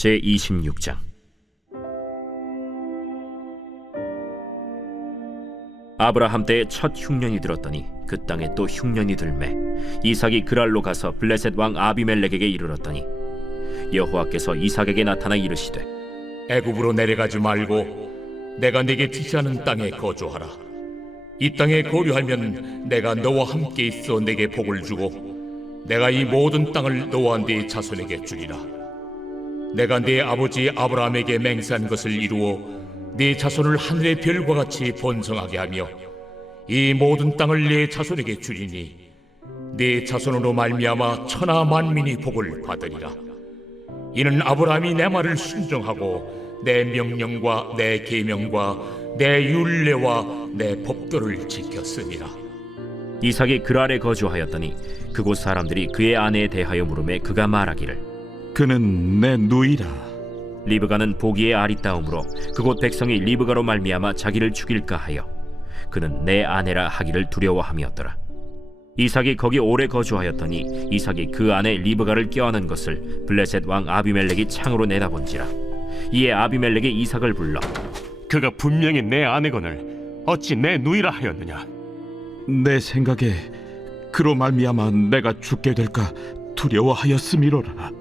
제26장. 아브라함 때에 첫 흉년이 들었더니 그 땅에 또 흉년이 들매 이삭이 그랄로 가서 블레셋 왕 아비멜렉에게 이르렀더니 여호와께서 이삭에게 나타나 이르시되 애굽으로 내려가지 말고 내가 네게 지시하는 땅에 거주하라. 이 땅에 거류하면 내가 너와 함께 있어 네게 복을 주고 내가 이 모든 땅을 너와 네 자손에게 주리라. 내가 네 아버지 아브라함에게 맹세한 것을 이루어 네 자손을 하늘의 별과 같이 번성하게 하며 이 모든 땅을 네 자손에게 주리니 네 자손으로 말미암아 천하 만민이 복을 받으리라. 이는 아브라함이 내 말을 순종하고 내 명령과 내 계명과 내 율례와 내 법도를 지켰습니다. 이삭이 그랄에 거주하였더니 그곳 사람들이 그의 아내에 대하여 물으매 그가 말하기를 그는 내 누이라. 리브가는 보기에 아리따움으로 그곳 백성이 리브가로 말미암아 자기를 죽일까 하여 그는 내 아내라 하기를 두려워함이었더라. 이삭이 거기 오래 거주하였더니 이삭이 그 아내 리브가를 껴안은 것을 블레셋 왕 아비멜렉이 창으로 내다본지라. 이에 아비멜렉이 이삭을 불러 그가 분명히 내 아내거늘 어찌 내 누이라 하였느냐? 내 생각에 그로 말미암아 내가 죽게 될까 두려워하였음이로라.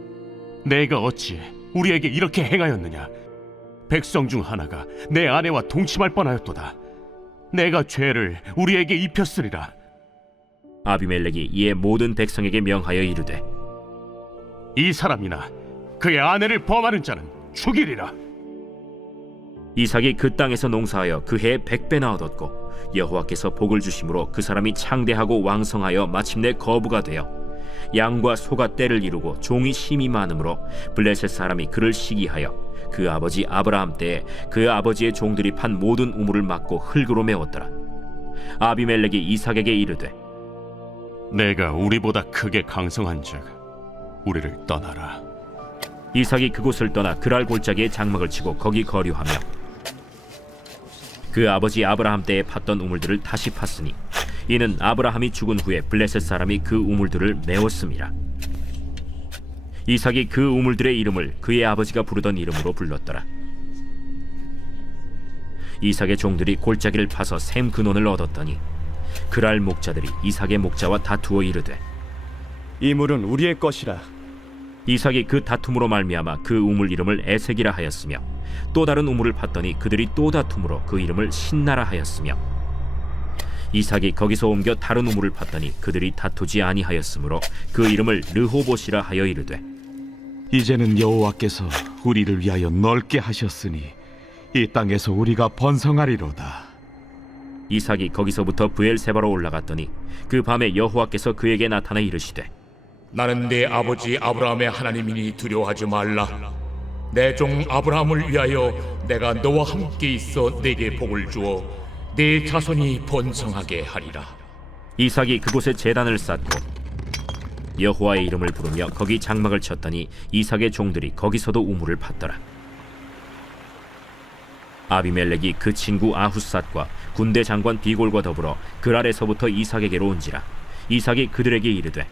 내가 어찌 우리에게 이렇게 행하였느냐? 백성 중 하나가 내 아내와 동침할 뻔하였도다. 내가 죄를 우리에게 입혔으리라. 아비멜렉이 이에 모든 백성에게 명하여 이르되 이 사람이나 그의 아내를 범하는 자는 죽이리라. 이삭이 그 땅에서 농사하여 그 해에 100배나 얻었고 여호와께서 복을 주심으로 그 사람이 창대하고 왕성하여 마침내 거부가 되어 양과 소가 떼를 이루고 종이 심이 많으므로 블레셋 사람이 그를 시기하여 그 아버지 아브라함 때에 그 아버지의 종들이 판 모든 우물을 막고 흙으로 메웠더라. 아비멜렉이 이삭에게 이르되 내가 우리보다 크게 강성한즉 우리를 떠나라. 이삭이 그곳을 떠나 그랄 골짜기에 장막을 치고 거기 거류하며 그 아버지 아브라함 때에 팠던 우물들을 다시 팠으니 이는 아브라함이 죽은 후에 블레셋 사람이 그 우물들을 메웠음이라. 이삭이 그 우물들의 이름을 그의 아버지가 부르던 이름으로 불렀더라. 이삭의 종들이 골짜기를 파서 샘 근원을 얻었더니 그랄 목자들이 이삭의 목자와 다투어 이르되 이 물은 우리의 것이라. 이삭이 그 다툼으로 말미암아 그 우물 이름을 에색이라 하였으며 또 다른 우물을 팠더니 그들이 또 다툼으로 그 이름을 신나라 하였으며 이삭이 거기서 옮겨 다른 우물을 팠더니 그들이 다투지 아니하였으므로 그 이름을 르호봇이라 하여 이르되 이제는 여호와께서 우리를 위하여 넓게 하셨으니 이 땅에서 우리가 번성하리로다. 이삭이 거기서부터 브엘세바로 올라갔더니 그 밤에 여호와께서 그에게 나타나 이르시되 나는 네 아버지 아브라함의 하나님이니 두려워하지 말라. 내 종 아브라함을 위하여 내가 너와 함께 있어 네게 복을 주어 네 자손이 번성하게 하리라. 이삭이 그곳에 제단을 쌓고 여호와의 이름을 부르며 거기 장막을 쳤더니 이삭의 종들이 거기서도 우물을 팠더라. 아비멜렉이 그 친구 아후삿과 군대 장관 비골과 더불어 그랄에서부터 이삭에게로 온지라. 이삭이 그들에게 이르되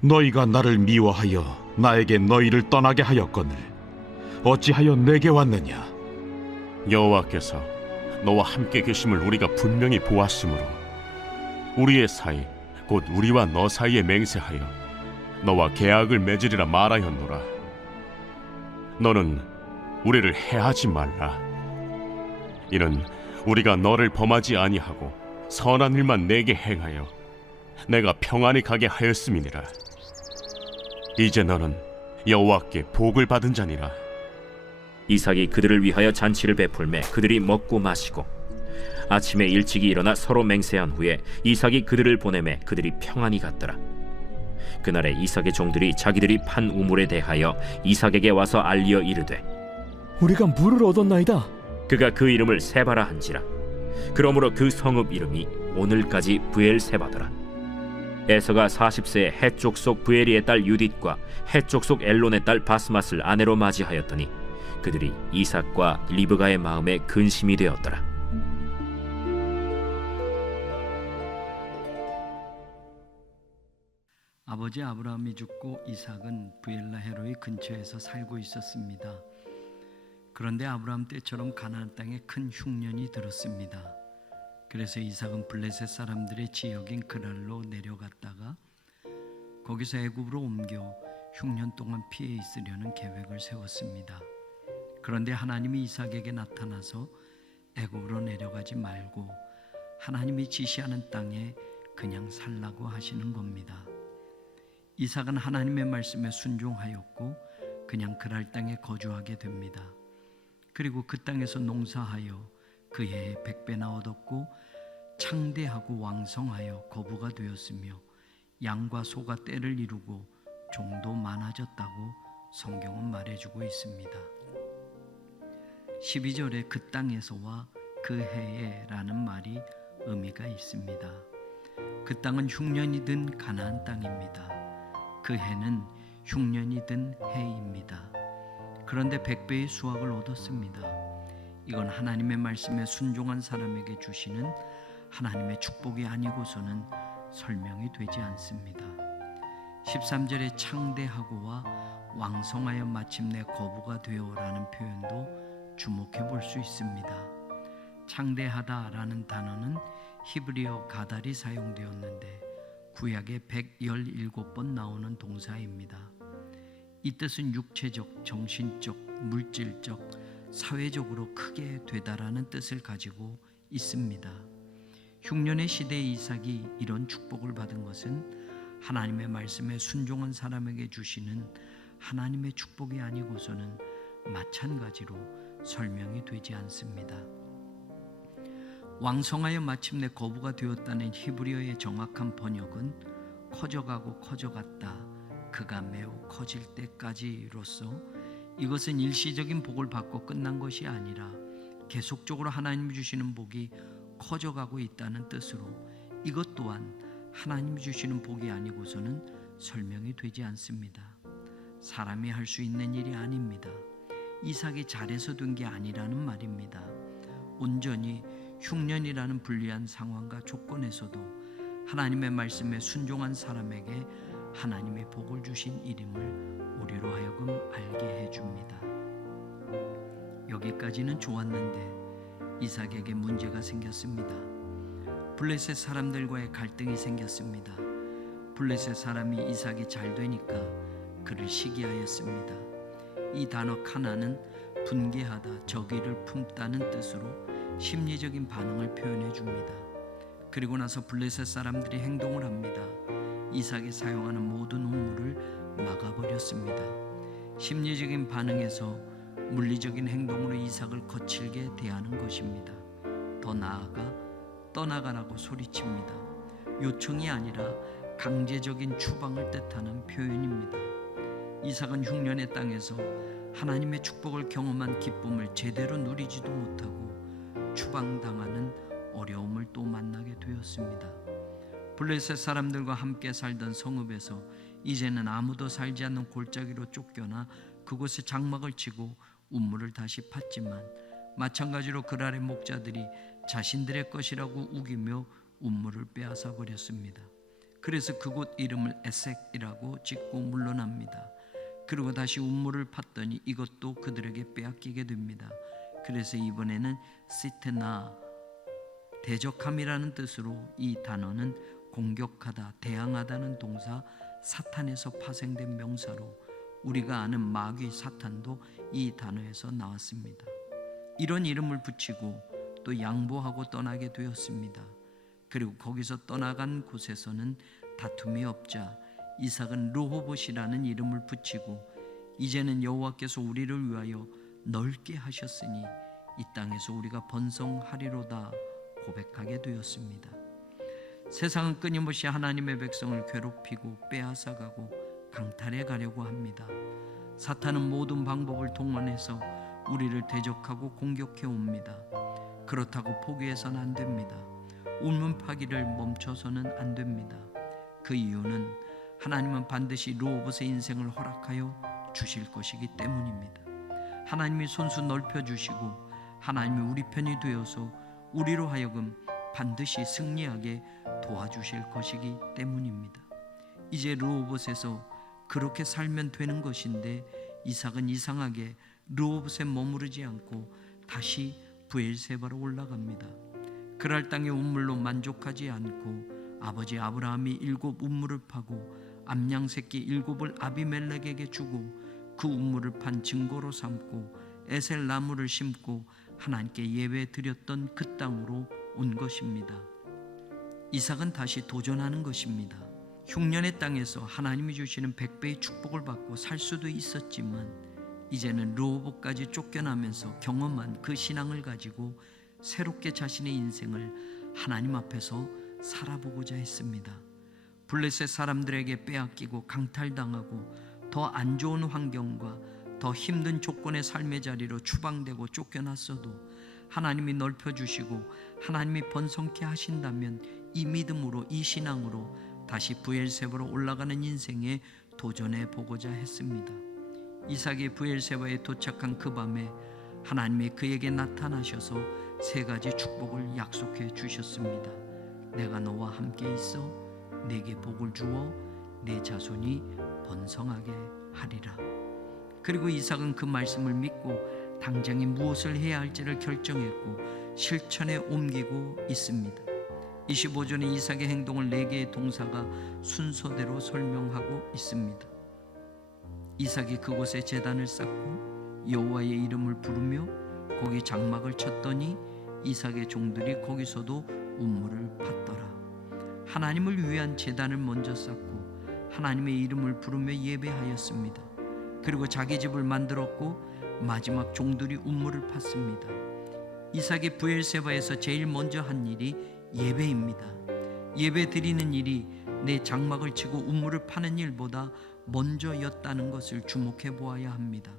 너희가 나를 미워하여 나에게 너희를 떠나게 하였거늘 어찌하여 내게 왔느냐? 여호와께서 너와 함께 계심을 우리가 분명히 보았으므로 우리의 사이 곧 우리와 너 사이에 맹세하여 너와 계약을 맺으리라 말하였노라. 너는 우리를 해하지 말라. 이는 우리가 너를 범하지 아니하고 선한 일만 내게 행하여 내가 평안히 가게 하였음이니라. 이제 너는 여호와께 복을 받은 자니라. 이삭이 그들을 위하여 잔치를 베풀매 그들이 먹고 마시고 아침에 일찍이 일어나 서로 맹세한 후에 이삭이 그들을 보내매 그들이 평안히 갔더라. 그날에 이삭의 종들이 자기들이 판 우물에 대하여 이삭에게 와서 알리어 이르되 우리가 물을 얻었나이다. 그가 그 이름을 세바라 한지라. 그러므로 그 성읍 이름이 오늘까지 브엘세바더라. 에서가 40세에 해쪽 속 브에리의 딸 유딧과 해쪽 속 엘론의 딸 바스맛을 아내로 맞이하였더니 그들이 이삭과 리브가의 마음에 근심이 되었더라. 아버지 아브라함이 죽고 이삭은 브엘라헤로이 근처에서 살고 있었습니다. 그런데 아브라함 때처럼 가나안 땅에 큰 흉년이 들었습니다. 그래서 이삭은 블레셋 사람들의 지역인 그랄로 내려갔다가 거기서 애굽으로 옮겨 흉년 동안 피해 있으려는 계획을 세웠습니다. 그런데 하나님이 이삭에게 나타나서 애굽으로 내려가지 말고 하나님이 지시하는 땅에 그냥 살라고 하시는 겁니다. 이삭은 하나님의 말씀에 순종하였고 그냥 그랄 땅에 거주하게 됩니다. 그리고 그 땅에서 농사하여 그 해에 100배나 얻었고 창대하고 왕성하여 거부가 되었으며 양과 소가 떼를 이루고 종도 많아졌다고 성경은 말해주고 있습니다. 12절에 그 땅에서와 그 해에라는 말이 의미가 있습니다. 그 땅은 흉년이 든 가나안 땅입니다. 그 해는 흉년이 든 해입니다. 그런데 100배의 수확을 얻었습니다. 이건 하나님의 말씀에 순종한 사람에게 주시는 하나님의 축복이 아니고서는 설명이 되지 않습니다. 13절에 창대하고와 왕성하여 마침내 거부가 되어라는 표현도 주목해 볼 수 있습니다. 창대하다라는 단어는 히브리어 가달이 사용되었는데 구약에 117번 나오는 동사입니다. 이 뜻은 육체적, 정신적, 물질적, 사회적으로 크게 되다라는 뜻을 가지고 있습니다. 흉년의 시대의 이삭이 이런 축복을 받은 것은 하나님의 말씀에 순종한 사람에게 주시는 하나님의 축복이 아니고서는 마찬가지로 설명이 되지 않습니다. 왕성하여 마침내 거부가 되었다는 히브리어의 정확한 번역은 커져가고 커져갔다, 그가 매우 커질 때까지로서 이것은 일시적인 복을 받고 끝난 것이 아니라 계속적으로 하나님이 주시는 복이 커져가고 있다는 뜻으로 이것 또한 하나님이 주시는 복이 아니고서는 설명이 되지 않습니다. 사람이 할 수 있는 일이 아닙니다. 이삭이 잘해서 된 게 아니라는 말입니다. 온전히 흉년이라는 불리한 상황과 조건에서도 하나님의 말씀에 순종한 사람에게 하나님이 복을 주신 일임을 우리로 하여금 알게 해줍니다. 여기까지는 좋았는데 이삭에게 문제가 생겼습니다. 블레셋 사람들과의 갈등이 생겼습니다. 블레셋 사람이 이삭이 잘 되니까 그를 시기하였습니다. 이 단어 카나는 분개하다, 적의를 품다는 뜻으로 심리적인 반응을 표현해 줍니다. 그리고 나서 블레셋 사람들이 행동을 합니다. 이삭이 사용하는 모든 우물을 막아버렸습니다. 심리적인 반응에서 물리적인 행동으로 이삭을 거칠게 대하는 것입니다. 더 나아가 떠나가라고 소리칩니다. 요청이 아니라 강제적인 추방을 뜻하는 표현입니다. 이삭은 흉년의 땅에서 하나님의 축복을 경험한 기쁨을 제대로 누리지도 못하고 추방당하는 어려움을 또 만나게 되었습니다. 블레셋 사람들과 함께 살던 성읍에서 이제는 아무도 살지 않는 골짜기로 쫓겨나 그곳에 장막을 치고 우물을 다시 팠지만 마찬가지로 그랄의 목자들이 자신들의 것이라고 우기며 우물을 빼앗아 버렸습니다. 그래서 그곳 이름을 에색이라고 짓고 물러납니다. 그리고 다시 우물을 팠더니 이것도 그들에게 빼앗기게 됩니다. 그래서 이번에는 시테나, 대적함이라는 뜻으로 이 단어는 공격하다, 대항하다는 동사 사탄에서 파생된 명사로 우리가 아는 마귀 사탄도 이 단어에서 나왔습니다. 이런 이름을 붙이고 또 양보하고 떠나게 되었습니다. 그리고 거기서 떠나간 곳에서는 다툼이 없자 이삭은 르호봇이라는 이름을 붙이고 이제는 여호와께서 우리를 위하여 넓게 하셨으니 이 땅에서 우리가 번성하리로다 고백하게 되었습니다. 세상은 끊임없이 하나님의 백성을 괴롭히고 빼앗아가고 강탈해 가려고 합니다. 사탄은 모든 방법을 동원해서 우리를 대적하고 공격해 옵니다. 그렇다고 포기해서는 안 됩니다. 우물 파기를 멈춰서는 안 됩니다. 그 이유는 하나님은 반드시 르호봇의 인생을 허락하여 주실 것이기 때문입니다. 하나님이 손수 넓혀주시고 하나님이 우리 편이 되어서 우리로 하여금 반드시 승리하게 도와주실 것이기 때문입니다. 이제 르호봇에서 그렇게 살면 되는 것인데 이삭은 이상하게 르호봇에 머무르지 않고 다시 브엘세바로 올라갑니다. 그랄 땅의 우물로 만족하지 않고 아버지 아브라함이 7 우물을 파고 암양 새끼 7을 아비멜렉에게 주고 그 우물을 판 증거로 삼고 에셀 나무를 심고 하나님께 예배 드렸던 그 땅으로 온 것입니다. 이삭은 다시 도전하는 것입니다. 흉년의 땅에서 하나님이 주시는 100배의 축복을 받고 살 수도 있었지만 이제는 르호봇까지 쫓겨나면서 경험한 그 신앙을 가지고 새롭게 자신의 인생을 하나님 앞에서 살아보고자 했습니다. 블레셋 사람들에게 빼앗기고 강탈당하고 더 안 좋은 환경과 더 힘든 조건의 삶의 자리로 추방되고 쫓겨났어도 하나님이 넓혀주시고 하나님이 번성케 하신다면 이 믿음으로, 이 신앙으로 다시 브엘세바로 올라가는 인생에 도전해 보고자 했습니다. 이삭이 브엘세바에 도착한 그 밤에 하나님이 그에게 나타나셔서 3가지 축복을 약속해 주셨습니다. 내가 너와 함께 있어 내게 복을 주어 내 자손이 번성하게 하리라. 그리고 이삭은 그 말씀을 믿고 당장에 무엇을 해야 할지를 결정했고 실천에 옮기고 있습니다. 25절의 이삭의 행동을 4개의 동사가 순서대로 설명하고 있습니다. 이삭이 그곳에 제단을 쌓고 여호와의 이름을 부르며 거기 장막을 쳤더니 이삭의 종들이 거기서도 우물을 팠더라. 하나님을 위한 제단을 먼저 쌓고 하나님의 이름을 부르며 예배하였습니다. 그리고 자기 집을 만들었고 마지막 종들이 우물을 팠습니다. 이삭이 브엘세바에서 제일 먼저 한 일이 예배입니다. 예배 드리는 일이 내 장막을 치고 우물을 파는 일보다 먼저였다는 것을 주목해 보아야 합니다.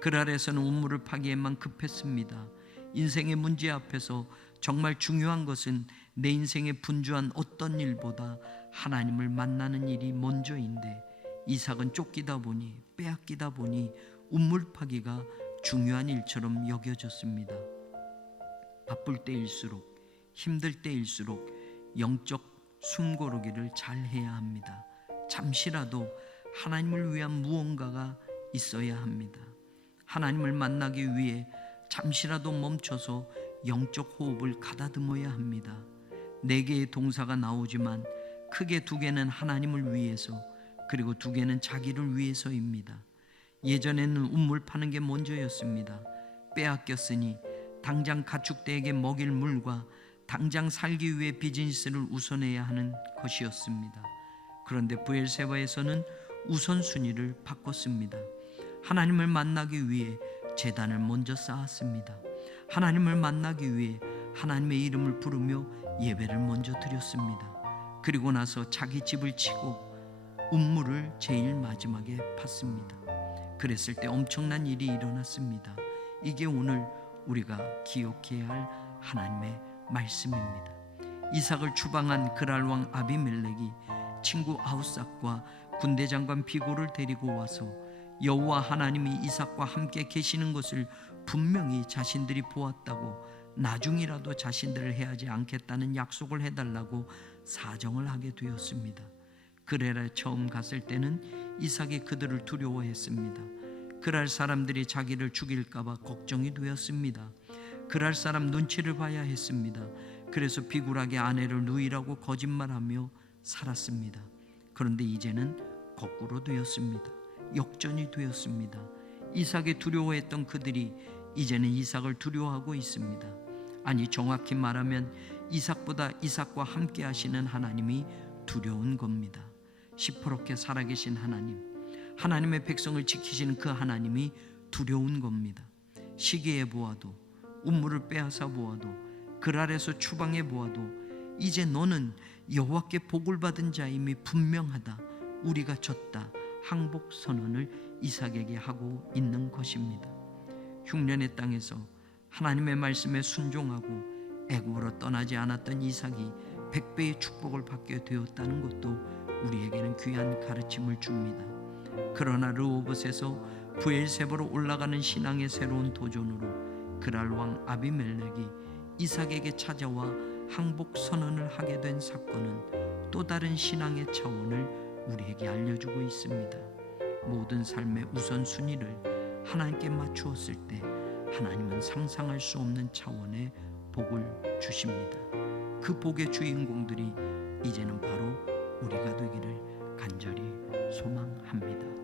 그랄에서는 우물을 파기에만 급했습니다. 인생의 문제 앞에서 정말 중요한 것은 내 인생에 분주한 어떤 일보다 하나님을 만나는 일이 먼저인데 이삭은 쫓기다 보니 빼앗기다 보니 우물 파기가 중요한 일처럼 여겨졌습니다. 바쁠 때일수록 힘들 때일수록 영적 숨고르기를 잘 해야 합니다. 잠시라도 하나님을 위한 무언가가 있어야 합니다. 하나님을 만나기 위해 잠시라도 멈춰서 영적 호흡을 가다듬어야 합니다. 4개의 동사가 나오지만 크게 2개는 하나님을 위해서 그리고 2개는 자기를 위해서입니다. 예전에는 우물 파는 게 먼저였습니다. 빼앗겼으니 당장 가축대에게 먹일 물과 당장 살기 위해 비즈니스를 우선해야 하는 것이었습니다. 그런데 브엘세바에서는 우선순위를 바꿨습니다. 하나님을 만나기 위해 제단을 먼저 쌓았습니다. 하나님을 만나기 위해 하나님의 이름을 부르며 예배를 먼저 드렸습니다. 그리고 나서 자기 집을 치고 우물을 제일 마지막에 팠습니다. 그랬을 때 엄청난 일이 일어났습니다. 이게 오늘 우리가 기억해야 할 하나님의 말씀입니다. 이삭을 추방한 그랄 왕 아비멜렉이 친구 아우삭과 군대 장관 비고를 데리고 와서 여호와 하나님이 이삭과 함께 계시는 것을 분명히 자신들이 보았다고 나중이라도 자신들을 해하지 않겠다는 약속을 해달라고 사정을 하게 되었습니다. 그레라에 처음 갔을 때는 이삭이 그들을 두려워했습니다. 그랄 사람들이 자기를 죽일까봐 걱정이 되었습니다. 그랄 사람 눈치를 봐야 했습니다. 그래서 비굴하게 아내를 누이라고 거짓말하며 살았습니다. 그런데 이제는 거꾸로 되었습니다. 역전이 되었습니다. 이삭이 두려워했던 그들이 이제는 이삭을 두려워하고 있습니다. 아니, 정확히 말하면 이삭보다 이삭과 함께 하시는 하나님이 두려운 겁니다. 시퍼렇게 살아계신 하나님, 하나님의 백성을 지키시는 그 하나님이 두려운 겁니다. 시기해 보아도, 우물을 빼앗아 보아도, 그랄에서 추방해 보아도 이제 너는 여호와께 복을 받은 자임이 분명하다. 우리가 졌다. 항복 선언을 이삭에게 하고 있는 것입니다. 흉년의 땅에서 하나님의 말씀에 순종하고 애굽으로 떠나지 않았던 이삭이 100배의 축복을 받게 되었다는 것도 우리에게는 귀한 가르침을 줍니다. 그러나 르호봇에서 브엘세바로 올라가는 신앙의 새로운 도전으로 그랄 왕 아비멜렉이 이삭에게 찾아와 항복 선언을 하게 된 사건은 또 다른 신앙의 차원을 우리에게 알려주고 있습니다. 모든 삶의 우선순위를 하나님께 맞추었을 때 하나님은 상상할 수 없는 차원의 복을 주십니다. 그 복의 주인공들이 이제는 바로 우리가 되기를 간절히 소망합니다.